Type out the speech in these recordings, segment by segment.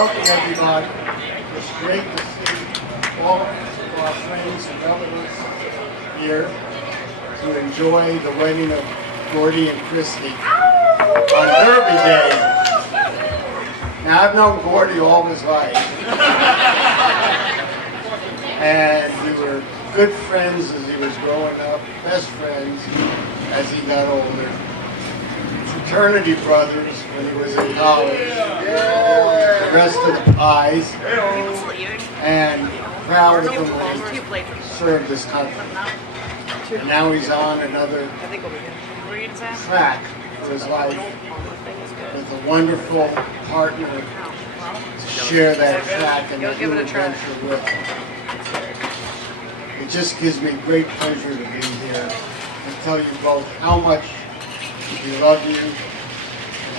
welcome everybody. It's great to see all of our friends and relatives here to enjoy the wedding of Gordie and Kristi on Derby Day. Now, I've known Gordie all his life, and we were good friends as he was growing up, best friends as he got older. Fraternity brothers when he was in college, the rest of the pies, and proud of him when he served his country. And now he's on another track for his life with a wonderful partner to share that track and the new adventure with him. It just gives me great pleasure to be here and tell you both how much we love you and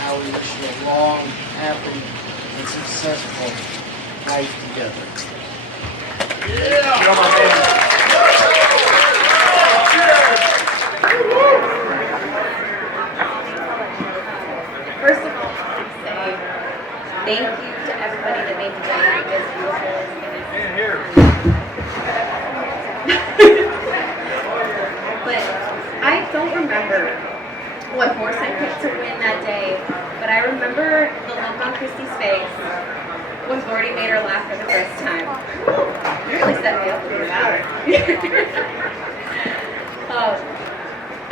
how we wish you a long, happy, and successful life together. Yeah! First of all, I want to say thank you to everybody that made the wedding as beautiful as it is. But I don't remember what horse I picked to win that day, but I remember the look on Kristi's face when Gordie made her laugh for the first time. You really set me up to do that.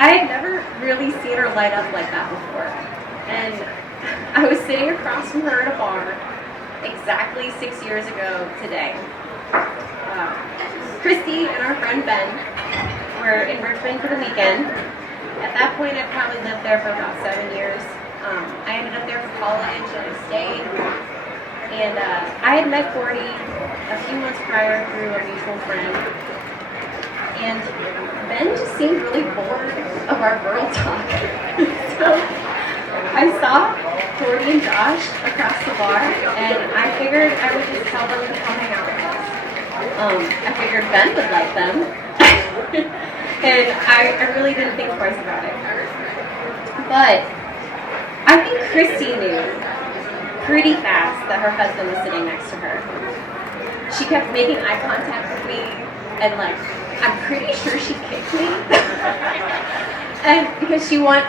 I had never really seen her light up like that before. And I was sitting across from her at a bar exactly 6 years ago today. Kristi and our friend Ben were in Richmond for the weekend. At that point, I'd probably lived there for about 7 years. I ended up there for college and I stayed. And I had met Gordie a few months prior through a mutual friend. And Ben just seemed really bored of our girl talk. So I saw Gordie and Josh across the bar, and I figured I would just tell them to come hang out with us. I figured Ben would like them, and I really didn't think twice about it. But I think Kristi knew pretty fast that her husband was sitting next to her. She kept making eye contact with me, and I'm pretty sure she kicked me. And because she was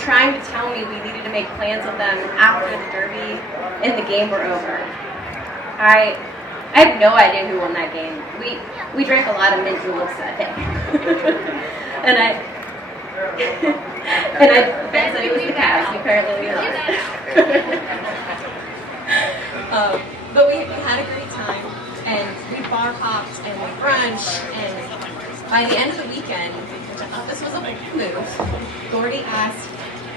trying to tell me we needed to make plans with them after the Derby and the game were over. I have no idea who won that game. We drank a lot of mint juleps that day. and Ben said it was the Cavs. Apparently we lost. But we had a great time, and we bar hopped and we brunched, and by the end of the weekend, which I thought this was a big move, Gordie asked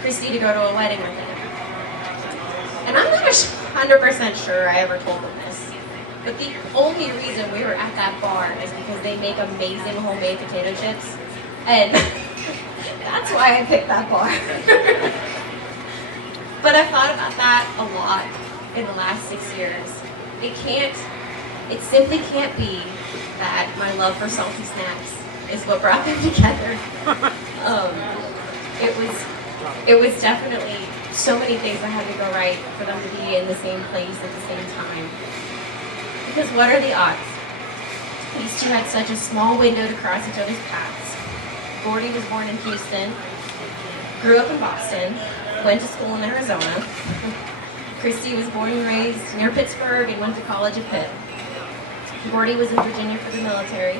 Kristi to go to a wedding with him. And I'm not 100% sure I ever told him this, but the only reason we were at that bar is because they make amazing homemade potato chips, and that's why I picked that bar. But I've thought about that a lot in the last 6 years. It simply can't be that my love for salty snacks is what brought them together. It was definitely so many things that had to go right for them to be in the same place at the same time. Because what are the odds? These two had such a small window to cross each other's paths. Gordie was born in Houston, grew up in Boston, went to school in Arizona. Kristi was born and raised near Pittsburgh and went to college at Pitt. Gordie was in Virginia for the military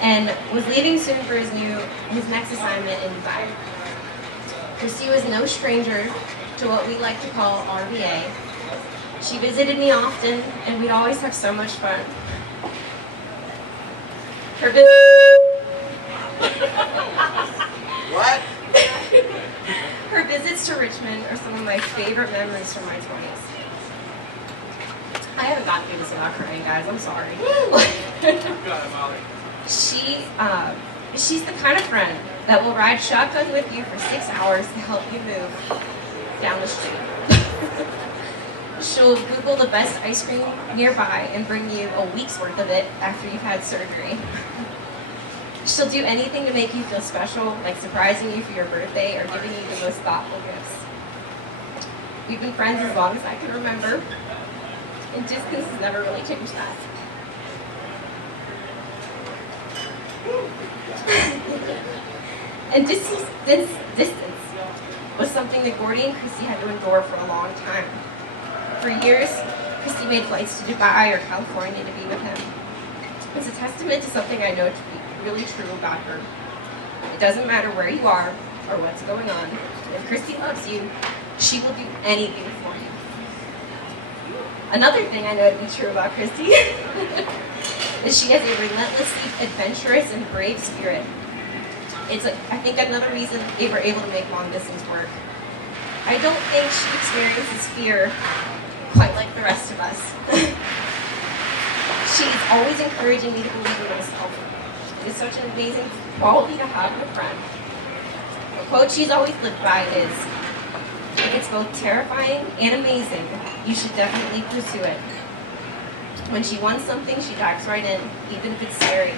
and was leaving soon for his next assignment in Dubai. Kristi was no stranger to what we like to call RVA. She visited me often, and we'd always have so much fun. What? Her visits to Richmond are some of my favorite memories from my 20s. I haven't gotten through this without crying, guys. I'm sorry. She's the kind of friend that will ride shotgun with you for 6 hours to help you move down the street. She'll Google the best ice cream nearby and bring you a week's worth of it after you've had surgery. She'll do anything to make you feel special, like surprising you for your birthday or giving you the most thoughtful gifts. We've been friends as long as I can remember, and distance has never really changed that. And distance was something that Gordie and Kristi had to endure for a long time. For years, Kristi made flights to Dubai or California to be with him. It's a testament to something I know to be really true about her. It doesn't matter where you are or what's going on. If Kristi loves you, she will do anything for you. Another thing I know to be true about Kristi is she has a relentlessly adventurous and brave spirit. It's, I think, another reason they were able to make long distance work. I don't think she experiences fear quite like the rest of us. She's always encouraging me to believe in myself. It is such an amazing quality to have in a friend. The quote she's always lived by is, "If it's both terrifying and amazing, you should definitely pursue it." When she wants something, she dives right in, even if it's scary.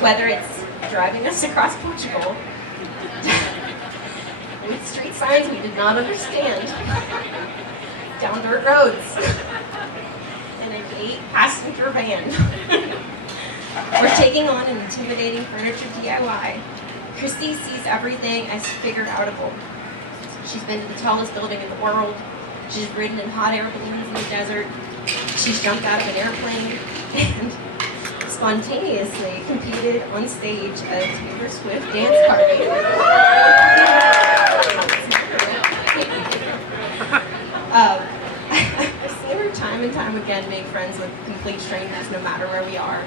Whether it's driving us across Portugal with street signs we did not understand, down dirt roads, in an 8-passenger van, or taking on an intimidating furniture DIY, Kristi sees everything as figure-outable. She's been to the tallest building in the world. She's ridden in hot air balloons in the desert. She's jumped out of an airplane and spontaneously competed on stage at a Taylor Swift dance party. I've seen her time and time again make friends with complete strangers no matter where we are.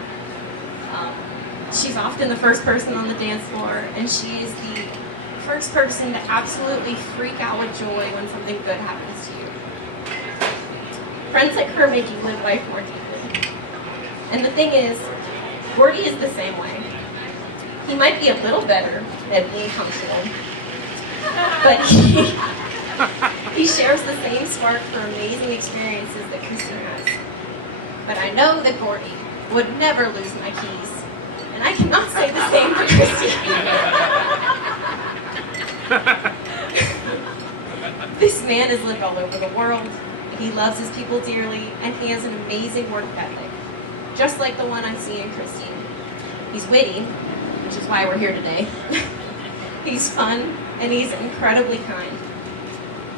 She's often the first person on the dance floor, and she is the first person to absolutely freak out with joy when something good happens to you. Friends like her make you live life more deeply. And the thing is, Gordie is the same way. He might be a little better at being comfortable, but he shares the same spark for amazing experiences that Kristi has. But I know that Gordie would never lose my keys, and I cannot say the same for Kristi. This man has lived all over the world. He loves his people dearly, and he has an amazing work ethic, just like the one I see in Kristi. He's witty, which is why we're here today. He's fun, and he's incredibly kind.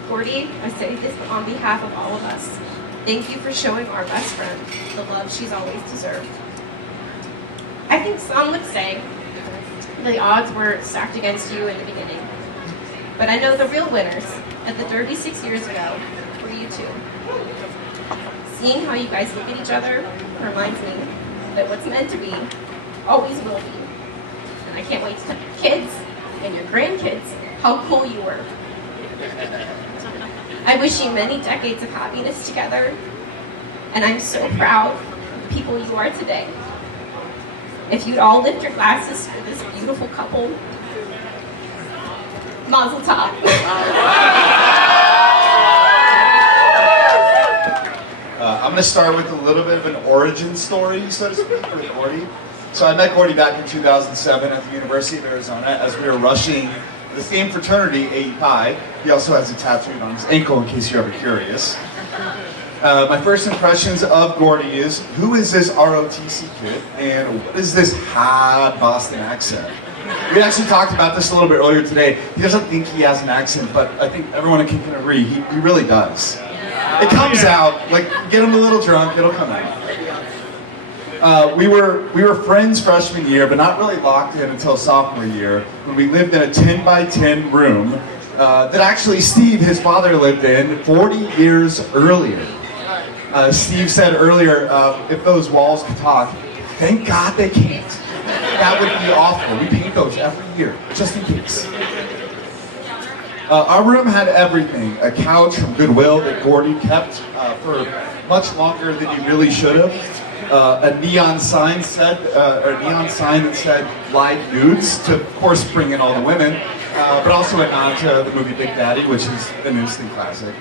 Gordie, I say this on behalf of all of us. Thank you for showing our best friend the love she's always deserved. I think some would say the odds were stacked against you in the beginning, but I know the real winners at the Derby 6 years ago were you two. Seeing how you guys look at each other reminds me that what's meant to be always will be. And I can't wait to tell your kids and your grandkids how cool you were. I wish you many decades of happiness together, and I'm so proud of the people you are today. If you'd all lift your glasses for this beautiful couple, Mazel tov. I'm going to start with a little bit of an origin story, so to speak, with Gordie. So I met Gordie back in 2007 at the University of Arizona as we were rushing the same fraternity, AE Pi. He also has a tattoo on his ankle in case you're ever curious. My first impressions of Gordie is, who is this ROTC kid, and what is this hard Boston accent? We actually talked about this a little bit earlier today. He doesn't think he has an accent, but I think everyone can agree, he really does. It comes out, like, get him a little drunk, it'll come out. We were friends freshman year, but not really locked in until sophomore year, when we lived in a 10 by 10 room that actually Steve, his father, lived in 40 years earlier. Steve said earlier, if those walls could talk, thank God they can't. That would be awful. We paint those every year, just in case. Our room had everything. A couch from Goodwill that Gordie kept for much longer than he really should have. A neon sign that said live nudes to, of course, bring in all the women, but also a nod to the movie Big Daddy, which is an instant classic.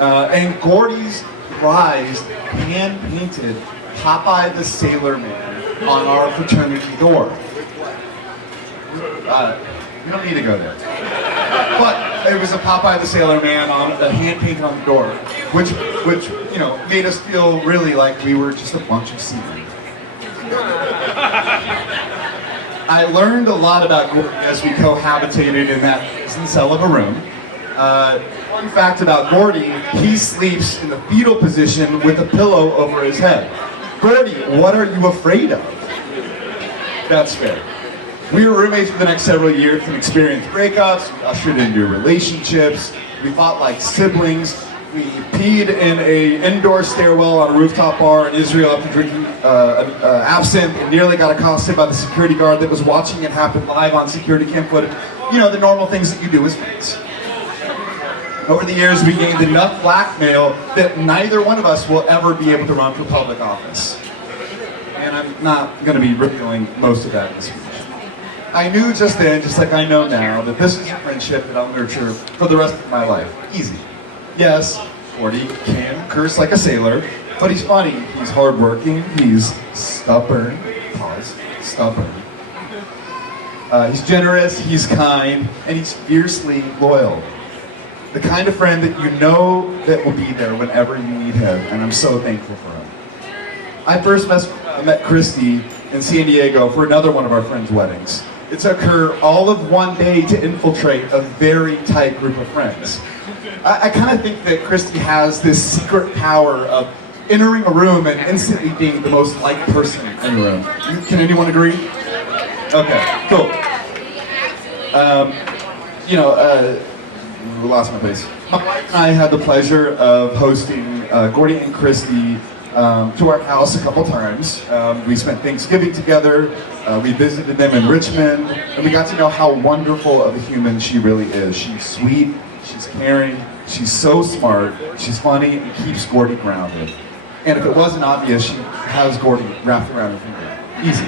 And Gordie's prized hand-painted Popeye the Sailor Man on our fraternity door. We don't need to go there. But It was a Popeye the Sailor Man on a hand painted on the door, which made us feel really like we were just a bunch of seamen. I learned a lot about Gordie as we cohabitated in that prison cell of a room. Fun fact about Gordie, he sleeps in the fetal position with a pillow over his head. Gordie, what are you afraid of? That's fair. We were roommates for the next several years and experienced breakups, we ushered into relationships, we fought like siblings, we peed in an indoor stairwell on a rooftop bar in Israel after drinking absinthe and nearly got accosted by the security guard that was watching it happen live on security cam footage. You know, the normal things that you do as friends. Over the years, we gained enough blackmail that neither one of us will ever be able to run for public office. And I'm not going to be revealing most of that in this speech. I knew just then, just like I know now, that this is a friendship that I'll nurture for the rest of my life. Easy. Yes, Gordie can curse like a sailor, but he's funny, he's hardworking, he's stubborn. Pause. Stubborn. He's generous, he's kind, and he's fiercely loyal. The kind of friend that you know that will be there whenever you need him, and I'm so thankful for him. I first met Kristi in San Diego for another one of our friends' weddings. It took her all of one day to infiltrate a very tight group of friends. I kind of think that Kristi has this secret power of entering a room and instantly being the most liked person in the room. Can anyone agree? Okay, cool. Lost my place. My wife and I had the pleasure of hosting Gordie and Kristi to our house a couple times. We spent Thanksgiving together, we visited them in Richmond, and we got to know how wonderful of a human she really is. She's sweet, she's caring, she's so smart, she's funny, and keeps Gordie grounded. And if it wasn't obvious, she has Gordie wrapped around her finger. Easy.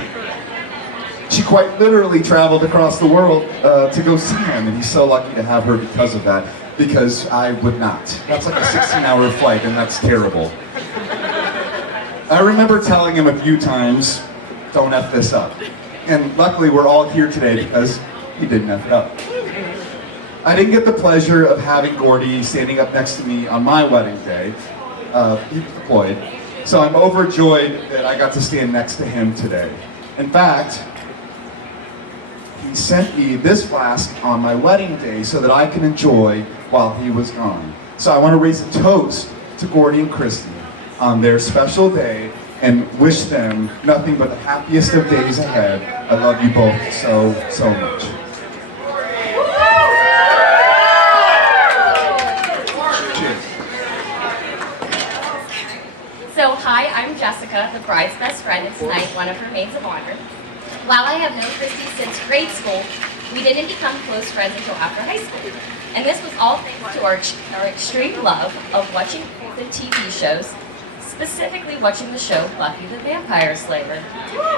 She quite literally traveled across the world to go see him, and he's so lucky to have her because of that, because I would not. That's like a 16-hour flight, and that's terrible. I remember telling him a few times, don't F this up. And luckily we're all here today because he didn't F it up. I didn't get the pleasure of having Gordie standing up next to me on my wedding day. He was deployed. So I'm overjoyed that I got to stand next to him today. In fact, he sent me this flask on my wedding day so that I can enjoy while he was gone. So I want to raise a toast to Gordie and Kristi on their special day and wish them nothing but the happiest of days ahead. I love you both so, so much. Cheers. So hi, I'm Jessica, the bride's best friend, and tonight one of her maids of honor. While I have known Kristi since grade school, we didn't become close friends until after high school. And this was all thanks to our extreme love of watching the TV shows, specifically watching the show Buffy the Vampire Slayer.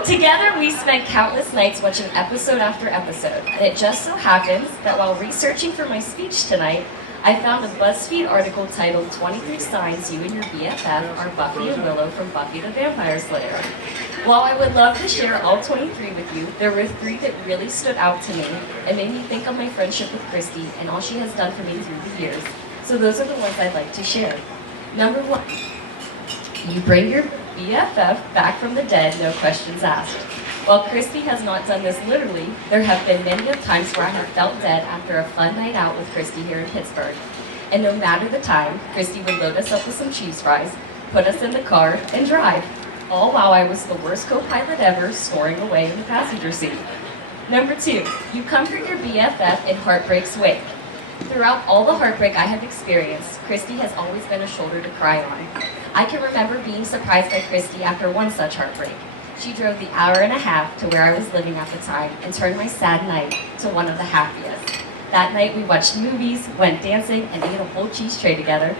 Together we spent countless nights watching episode after episode, and it just so happens that while researching for my speech tonight, I found a BuzzFeed article titled 23 Signs You and Your BFF Are Buffy and Willow from Buffy the Vampire Slayer. While I would love to share all 23 with you, there were 3 that really stood out to me and made me think of my friendship with Kristi and all she has done for me through the years. So those are the ones I'd like to share. Number 1, you bring your BFF back from the dead, no questions asked. While Kristi has not done this literally, there have been many of times where I have felt dead after a fun night out with Kristi here in Pittsburgh. And no matter the time, Kristi would load us up with some cheese fries, put us in the car, and drive. All while I was the worst co-pilot ever, snoring away in the passenger seat. Number 2, you comfort your BFF in heartbreak's wake. Throughout all the heartbreak I have experienced, Kristi has always been a shoulder to cry on. I can remember being surprised by Kristi after one such heartbreak. She drove the hour and a half to where I was living at the time and turned my sad night to one of the happiest. That night we watched movies, went dancing, and ate a whole cheese tray together.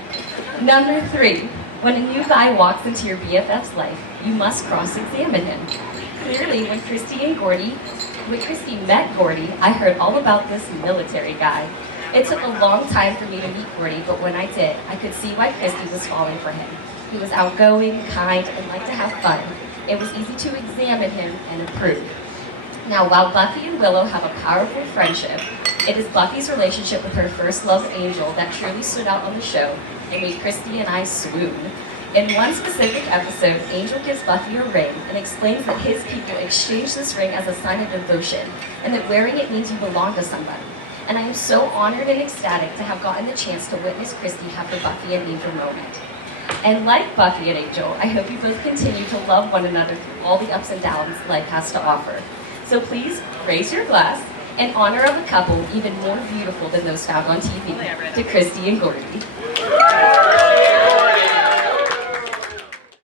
Number 3, when a new guy walks into your BFF's life, you must cross-examine him. Clearly, when Kristi met Gordie, I heard all about this military guy. It took a long time for me to meet Gordie, but when I did, I could see why Kristi was falling for him. He was outgoing, kind, and liked to have fun. It was easy to examine him and improve. Now, while Buffy and Willow have a powerful friendship, It is Buffy's relationship with her first love, Angel, that truly stood out on the show and made Kristi and I swoon. In one specific episode, Angel gives Buffy a ring and explains that his people exchange this ring as a sign of devotion, and that wearing it means you belong to somebody. And I am so honored and ecstatic to have gotten the chance to witness Kristi have her Buffy and Angel moment. And like Buffy and Angel, I hope you both continue to love one another through all the ups and downs life has to offer. So please raise your glass in honor of a couple even more beautiful than those found on TV, to Kristi and Gordie.